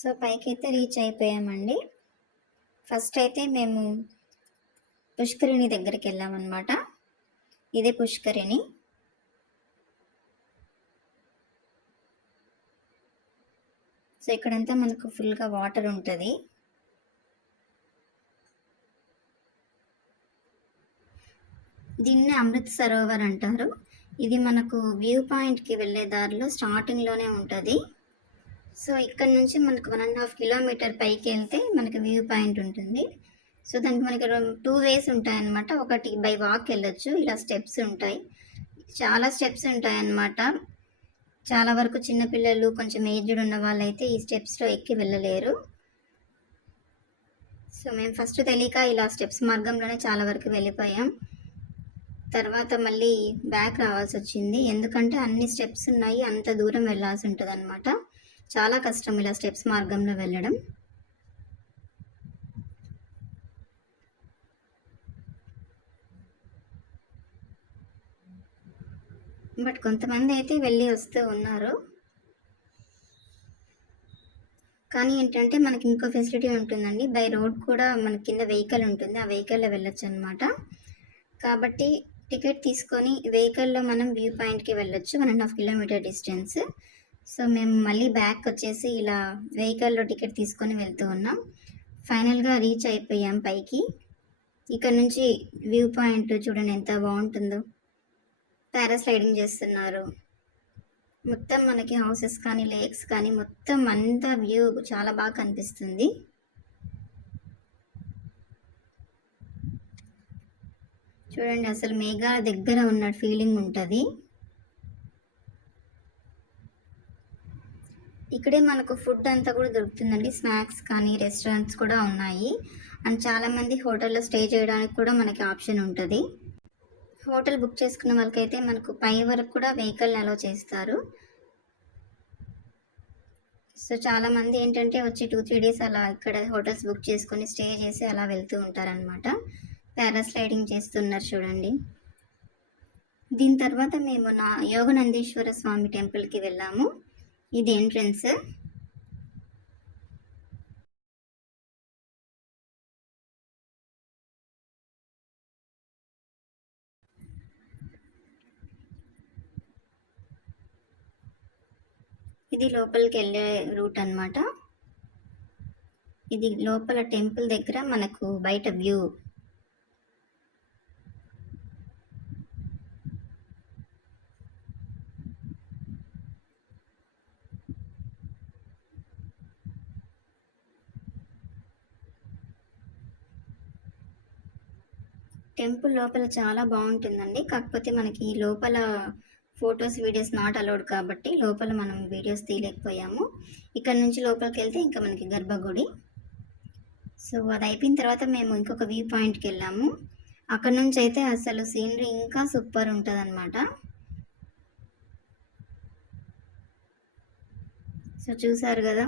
So పైకైతే reach అయిపోయామండి. First అయితే మేము పుష్కరిణి దగ్గరికి వెళ్ళామన్నమాట. ఇదే పుష్కరిణి. సో ఇక్కడంతా మనకు ఫుల్గా వాటర్ ఉంటుంది. దీన్ని అమృత్ సరోవర్ అంటారు. ఇది మనకు వ్యూ పాయింట్కి వెళ్ళే దారిలో స్టార్టింగ్లోనే ఉంటుంది. సో ఇక్కడ నుంచి మనకు 1.5 కిలోమీటర్ పైకి వెళ్తే మనకి వ్యూ పాయింట్ ఉంటుంది. సో దానికి మనకి 2 వేస్ ఉంటాయన్నమాట. ఒకటి బై వాక్ వెళ్ళొచ్చు, ఇలా స్టెప్స్ ఉంటాయి, చాలా స్టెప్స్ ఉంటాయన్నమాట. చాలా వరకు చిన్నపిల్లలు కొంచెం ఏజ్డ్ ఉన్న వాళ్ళైతే ఈ స్టెప్స్లో ఎక్కి వెళ్ళలేరు. సో మేము ఫస్ట్ తెలియక ఇలా స్టెప్స్ మార్గంలోనే చాలా వరకు వెళ్ళిపోయాం. తర్వాత మళ్ళీ బ్యాక్ రావాల్సి వచ్చింది, ఎందుకంటే అన్ని స్టెప్స్ ఉన్నాయి, అంత దూరం వెళ్ళాల్సి ఉంటుంది అనమాట. చాలా కష్టం ఇలా స్టెప్స్ మార్గంలో వెళ్ళడం. బట్ కొంతమంది అయితే వెళ్ళి వస్తూ ఉన్నారు. కానీ ఏంటంటే మనకి ఇంకో ఫెసిలిటీ ఉంటుందండి, బై రోడ్ కూడా మన కింద వెహికల్ ఉంటుంది, ఆ వెహికల్లో వెళ్ళొచ్చు అనమాట. కాబట్టి టికెట్ తీసుకొని వెహికల్లో మనం వ్యూ పాయింట్కి వెళ్ళొచ్చు, 1.5 కిలోమీటర్ డిస్టెన్స్. సో మేము మళ్ళీ బ్యాక్ వచ్చేసి ఇలా వెహికల్లో టికెట్ తీసుకొని వెళ్తూ ఉన్నాం. ఫైనల్గా రీచ్ అయిపోయాం పైకి. ఇక్కడ నుంచి వ్యూ పాయింట్ చూడండి ఎంత బాగుంటుందో. పారాస్లైడింగ్ చేస్తున్నారు, మొత్తం మనకి హౌసెస్ కానీ లేక్స్ కానీ మొత్తం అంతా వ్యూ చాలా బాగా కనిపిస్తుంది. చూడండి అసలు మేఘాల దగ్గర ఉన్న ఫీలింగ్ ఉంటుంది. ఇక్కడే మనకు ఫుడ్ అంతా కూడా దొరుకుతుందండి, స్నాక్స్ కానీ రెస్టారెంట్స్ కూడా ఉన్నాయి. అండ్ చాలామంది హోటల్లో స్టే చేయడానికి కూడా మనకి ఆప్షన్ ఉంటుంది. హోటల్ బుక్ చేసుకున్న వాళ్ళకైతే మనకు పై వరకు కూడా వెహికల్ని అలో చేస్తారు. సో చాలామంది ఏంటంటే వచ్చి 2-3 డేస్ అలా ఇక్కడ హోటల్స్ బుక్ చేసుకొని స్టే చేసి అలా వెళ్తూ ఉంటారనమాట. పారాస్లైడింగ్ చేస్తున్నారు చూడండి. దీని తర్వాత మేము యోగనందీశ్వర స్వామి టెంపుల్కి వెళ్ళాము. ఇది ఎంట్రన్స్. ఇది లోపలికి వెళ్ళే రూట్ అన్నమాట. ఇది లోపల టెంపుల్ దగ్గర మనకు బయట వ్యూ. టెంపుల్ లోపల చాలా బాగుంటుందండి, కాకపోతే మనకి లోపల ఫొటోస్ వీడియోస్ నాట్ అలౌడ్ కాబట్టి లోపల మనం వీడియోస్ తీయలేకపోయాము. ఇక్కడ నుంచి లోపలికి వెళ్తే ఇంకా మనకి గర్భగుడి. సో అది అయిపోయిన తర్వాత మేము ఇంకొక వ్యూ పాయింట్కి వెళ్ళాము. అక్కడ నుంచి అయితే అసలు సీనరీ ఇంకా సూపర్ ఉంటుంది అనమాట. సో చూసారు కదా,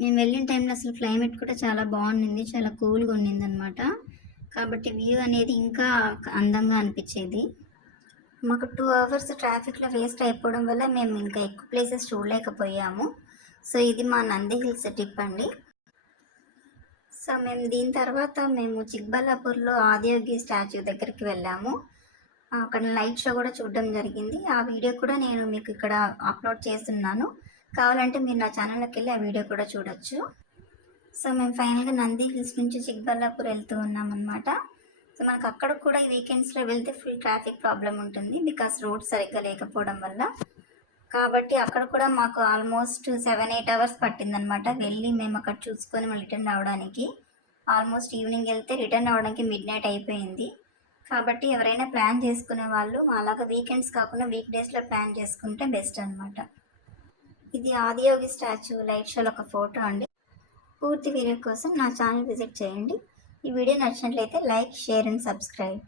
మేము వెళ్ళిన టైంలో అసలు క్లైమేట్ కూడా చాలా బాగుండింది, చాలా కూల్గా ఉండింది అనమాట. కాబట్టి వ్యూ అనేది ఇంకా అందంగా అనిపించేది. మాకు 2 అవర్స్ ట్రాఫిక్లో వేస్ట్ అయిపోవడం వల్ల మేము ఇంకా ఎక్కువ ప్లేసెస్ చూడలేకపోయాము. సో ఇది మా నంది హిల్స్ ట్రిప్ అండి. సో మేము దీని తర్వాత మేము చిక్బల్లాపూర్లో ఆదియోగి స్టాచ్యూ దగ్గరికి వెళ్ళాము. అక్కడ లైట్ షో కూడా చూడడం జరిగింది. ఆ వీడియో కూడా నేను మీకు ఇక్కడ అప్లోడ్ చేస్తున్నాను, కావాలంటే మీరు నా ఛానల్లోకి వెళ్ళి ఆ వీడియో కూడా చూడొచ్చు. సో మేము ఫైనల్గా నంది హిల్స్ నుంచి చిక్బల్లాపూర్ వెళ్తూ ఉన్నాం అనమాట. సో మనకు అక్కడ కూడా ఈ వీకెండ్స్లో వెళ్తే ఫుల్ ట్రాఫిక్ ప్రాబ్లం ఉంటుంది, బికాస్ రోడ్ సరిగ్గా లేకపోవడం వల్ల. కాబట్టి అక్కడ కూడా మాకు ఆల్మోస్ట్ 7-8 అవర్స్ పట్టిందనమాట వెళ్ళి మేము అక్కడ చూసుకొని మళ్ళీ రిటర్న్ రావడానికి. ఆల్మోస్ట్ ఈవినింగ్ వెళ్తే రిటర్న్ రావడానికి మిడ్నైట్ అయిపోయింది. కాబట్టి ఎవరైనా ప్లాన్ చేసుకునే వాళ్ళు అలాగా వీకెండ్స్ కాకుండా వీక్ డేస్లో ప్లాన్ చేసుకుంటే బెస్ట్ అనమాట. ఇది ఆదియోగి స్టాచ్యూ లైట్ షోలో ఒక ఫోటో అండి. పూర్తి వీడియో కోసం నా ఛానల్ విజిట్ చేయండి. ఈ వీడియో నచ్చినట్లయితే లైక్, షేర్ అండ్ సబ్స్క్రైబ్.